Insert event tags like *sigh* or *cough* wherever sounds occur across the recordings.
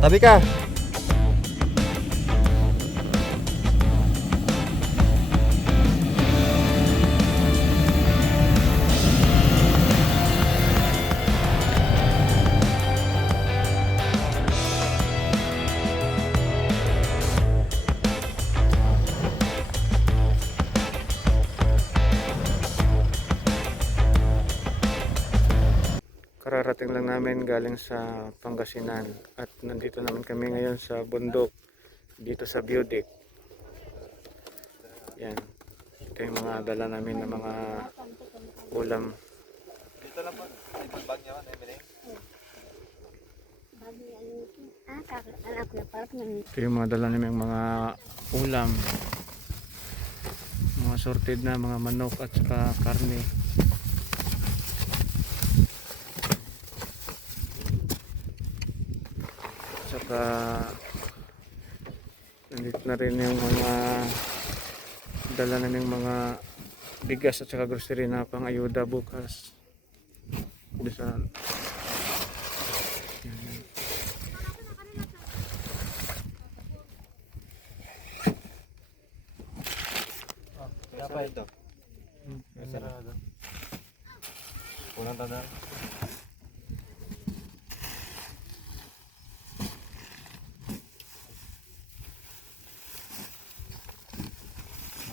Tabi ka. Kararating lang namin galing sa Pangasinan at nandito naman kami ngayon sa bundok dito sa Beaudic. Yan. Ito yung mga dala namin ng mga ulam. Dito lang po. Ipag bag niya, parang nang Ito yung mga dala namin mga ulam. Mga sorted na mga manok at saka karne. Saka nandito na rin yung mga dala namin mga bigas at saka grocery na pang ayuda bukas. Kaya pa ito. Sarado. Kulang tanda.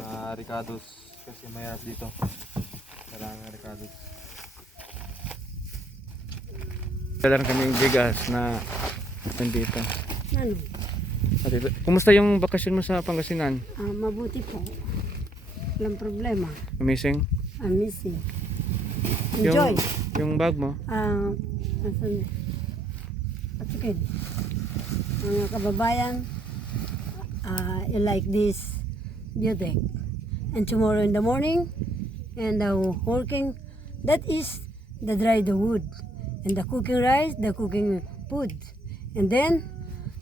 Mga Ricardos kasi mayat dito. Kailangan Ricardos. Dala rin kaming bigas na nandito. ano, At ito, kumusta yung bakasyon mo sa Pangasinan? ah, mabuti po. Walang problema. Amazing? Amazing. Enjoy. Yung, yung bag mo? Ah, asan? Patukin. Mga kababayan, ah, I like this beauty. And tomorrow in the morning, and the working, that is the dry the wood. And the cooking rice, the cooking food. And then,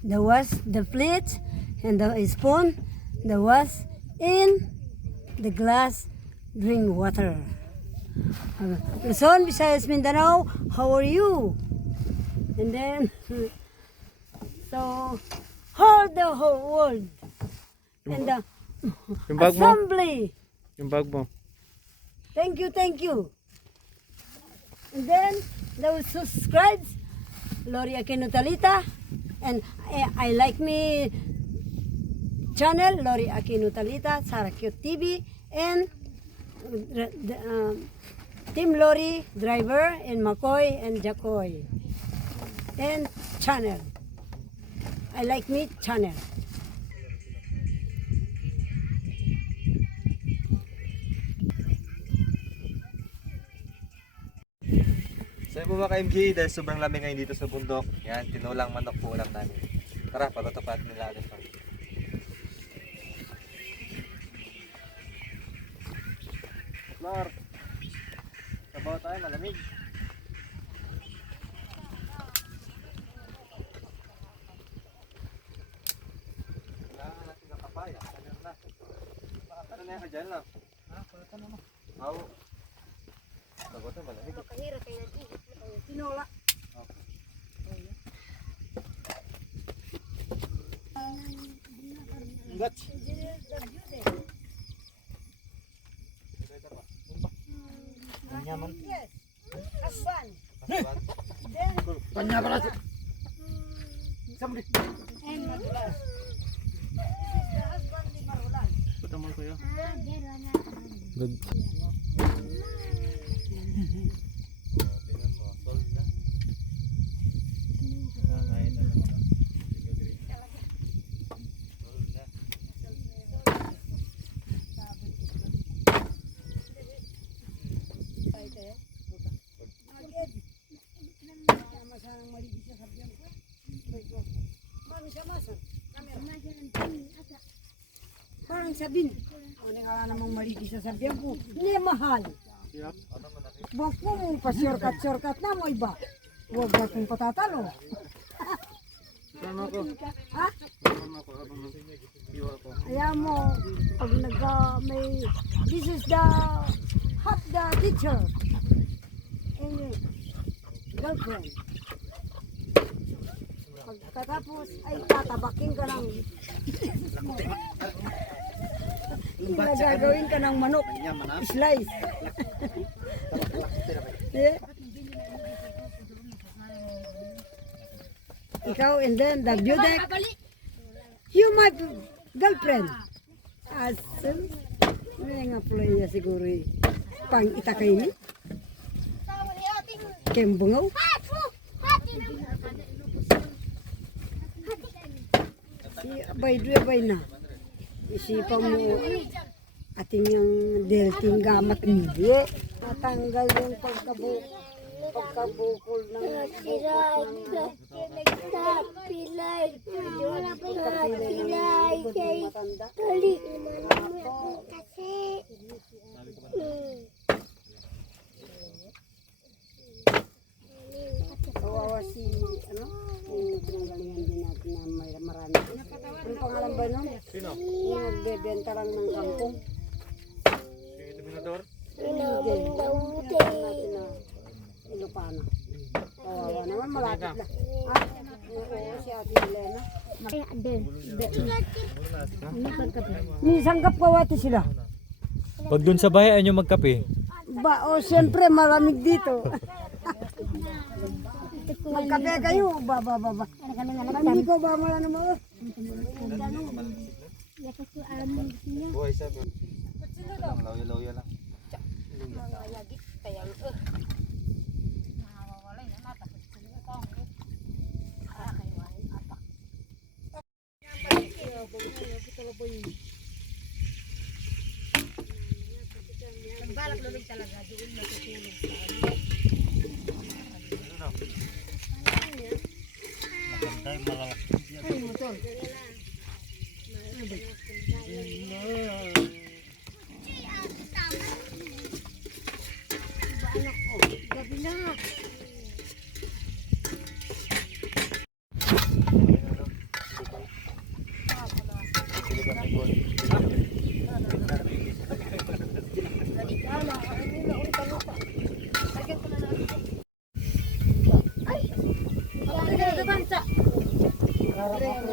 the wash the plate, and the spoon, the wash in the glass, drink water. Luzon, Visayas, Mindanao, how are you? And then, *laughs* so, hold the whole world. And the Yung bag mo? assembly. Yung bag mo? Thank you, thank you. And then, those subscribes, Lori Aquino Talita, and I, I like me channel, Lori Aquino Talita, Sara Cute TV, and uh, um, Team Lori Driver, and McCoy, and Jacoy. And channel. I like me channel. Sabi po ba ka MG, dahil sobrang lamig ngayon dito sa bundok, yan, tinulang manok po ulam namin. Tara, pagkatapat nila agad pa. Flor, sabaw tayo, malamig. Kailangan natin ng kapaya. Ano na? Ano na yan ka dyan lang? Ha? Pagkata na mo. Oo. Sabaw tayo, malamig. Tinola. Yes. Husband. This is the husband ni Marulan. Puta mo kuya. Ah, Good. *laughs* Tingnan mo, sold na. Kakain na naman. Sold na. Parang sabihin, ano ka namang maligi sa sabihan ko, hindi mahal. Huwag po mong pa-shortcut-shortcut na mo iba. Huwag ba kong patatalo. Sama ko. Ha? Sama ko. Habang iwa ko. Ayan mo, pag nagka may, this is the, half the teacher. And uh, girlfriend. Pagkatapos ay tatabakin ka ng Gagawin ka ng manok. Slice. *laughs* Ikaw and then the beauty. You my girlfriend. Asan? May nga pala niya siguro eh. Pang itakay ni. Kembungaw. Si abay doy abay na. Isipan mo ating yung delting gamat ni Di. Matanggal yung pagkabu pagkabukol ng bukol ng. Kapilay ng matanda. Kawawa si, ano, yung pinanggalingan din natin na may marami. Ang pangalan ba nun? Sino? Yung nagbebenta lang ng kangkong. Si Dominador? Hindi. natin na Ilocano. Kawawa naman, malapit lang. Ah, oo, si Ate Elena. Nisang kawati sila. Pag dun sa bahay, ay nyo magkape. Ba, o siyempre malamig dito. *laughs* Magkape kayo, ba, ba, ba, ba. Hindi ko ba mala naman. Buhay sa lang, lawya-lawya lang. Papalik